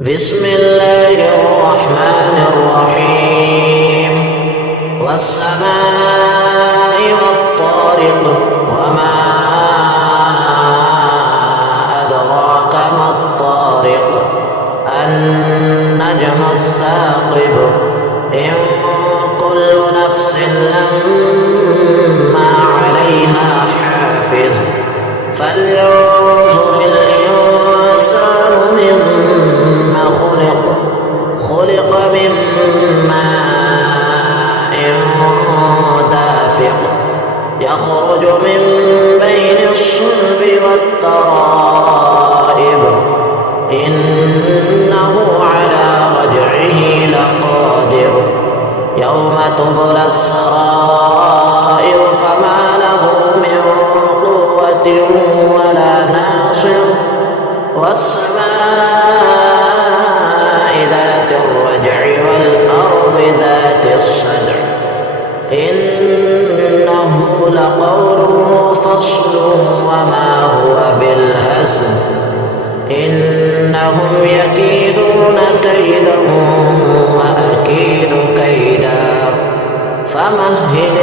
بسم الله الرحمن الرحيم والسماء والطارق وما أدراك ما الطارق النجم الثاقب إن كل نفس لما عليها حافظ فلينظر الإنسان مما خلق من ماء دافق يخرج من بين الصلب والترائب إنه على رجعه لقادر يوم تبلى السرائر فما له من قوة ولا ناصر والسماء ذات الرجع والأرض ذات الصدع إنه لقول فصل وما هو بالهزل إنهم يكيدون كيدا وأكيد كيدا فمهل